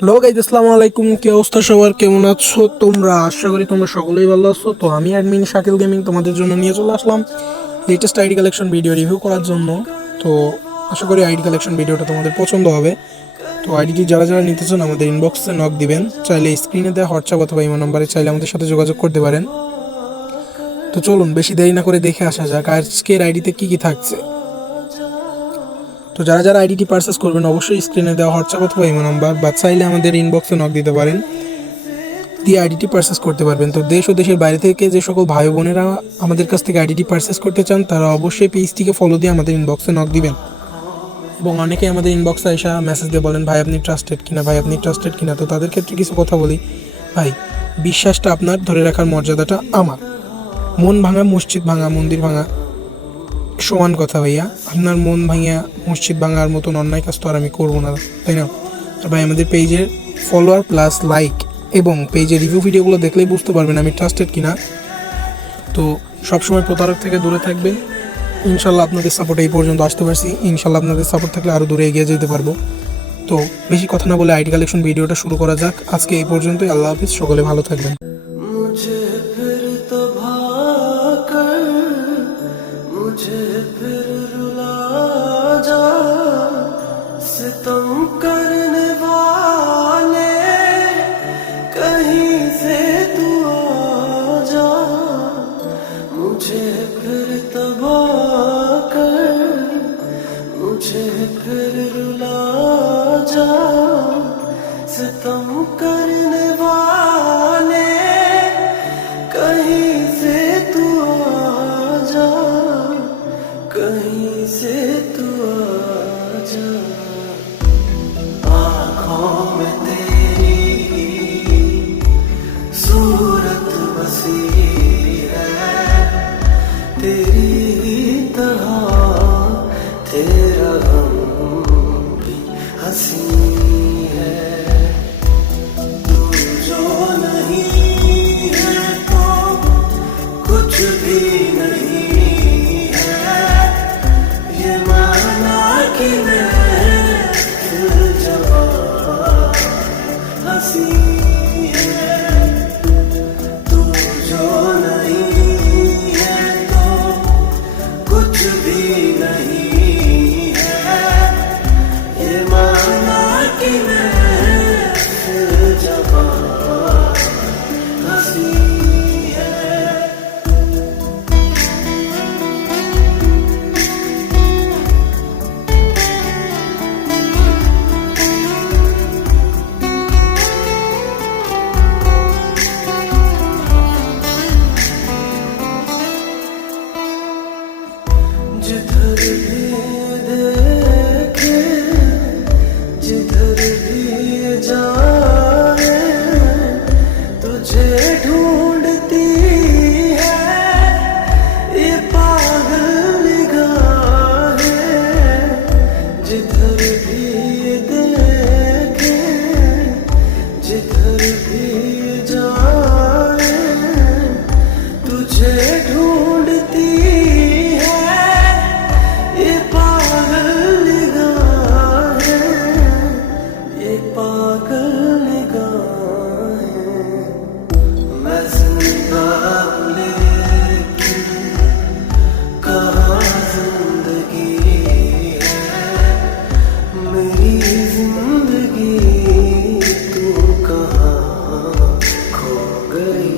Hello guys, আসসালামু আলাইকুম। কি অবস্থা সবার, কেমন আছো তোমরা? আশা করি তোমরা সকলেই ভালো আছো। তো আমি অ্যাডমিন শাকিল গেমিং তোমাদের জন্য নিয়ে চলে আসলাম latest ID collection video review করার জন্য। তো আশা করি আইডি কালেকশন ভিডিওটা তোমাদের পছন্দ হবে। তো আইডিটি যারা যারা নিতে চান আমাদের ইনবক্সে নক দিবেন, চাইলে স্ক্রিনে দেওয়া হোয়াটসঅ্যাপ অথবা ইমো নাম্বারে চাইলে আমাদের সাথে যোগাযোগ করতে পারেন। তো চলুন বেশি দেরি না করে দেখে আসা যাক আজকের আইডিতে কী কী থাকছে। তো যারা যারা আইডিটি পারচেস করবেন অবশ্যই স্ক্রিনে দেওয়া হোয়াটসঅ্যাপ অথবা ইমো নাম্বার বা চাইলে আমাদের ইনবক্সে নক দিতে পারেন, দিয়ে আইডিটি পারচেস করতে পারবেন। তো দেশ ও দেশের বাইরে থেকে যে সকল ভাই বোনেরা আমাদের কাছ থেকে আইডিটি পারচেস করতে চান তারা অবশ্যই পেজটিকে ফলো দিয়ে আমাদের ইনবক্সে নক দিবেন। এবং অনেকে আমাদের ইনবক্সে এসে মেসেজ দিয়ে বলেন ভাই আপনি ট্রাস্টেড কিনা, ভাই আপনি ট্রাস্টেড কিনা। তো তাদের ক্ষেত্রে কিছু কথা বলি, ভাই বিশ্বাসটা আপনার, ধরে রাখার মর্যাদাটা আমার। মন ভাঙা মসজিদ ভাঙা মন্দির ভাঙা সমান কথা ভাইয়া। আপনার মন ভাঙিয়া মসজিদ ভাঙার মতন অন্যায় কাজ তো আর আমি করবো না, তাই না? আর ভাই আমাদের পেজের ফলোয়ার প্লাস লাইক এবং পেজের রিভিউ ভিডিওগুলো দেখলেই বুঝতে পারবেন আমি ট্রাস্টেড কিনা। তো সবসময় প্রতারক থেকে দূরে থাকবেন। ইনশাল্লাহ আপনাদের সাপোর্ট এই পর্যন্ত আসতে পারছি, ইনশাল্লাহ আপনাদের সাপোর্ট থাকলে আরও দূরে এগিয়ে যেতে পারবো। তো বেশি কথা না বলে আইডি কালেকশন ভিডিওটা শুরু করা যাক। আজকে এই পর্যন্তই। আল্লাহ হাফিজ, সকলে ভালো থাকবেন। मुझे फिर तो भाकर मुझे फिर रुला जा, सितम करने वाले कहीं से तू आ जा। मुझे फिर तबाह कर मुझे फिर रुला जा, सितम करने वाले कहीं से तू आ जा, कहीं से तू आ जा। आँखों में तेरी सूरत बसी है, तेरी तरह तेरा गम भी हंसी है। तू जो नहीं है तो कुछ भी नहीं है, ये माना कि मैं दिल जवां हंसी है। तू जो नहीं है तो कुछ भी नहीं है, ये माना कि मैं दिल जवां हंसी है। जिधर भी देखे जिधर भी जाए तुझे ढूंढती है ये पागल निगाहें। जिधर भी देखे जिधर भी जाए तुझे ढूंढती है ये पागल निगाहें, ये पागल निगाहें। मैं जिंदा लेकिन कहाँ जिंदगी है, मेरी जिंदगी तू कहाँ खो गई।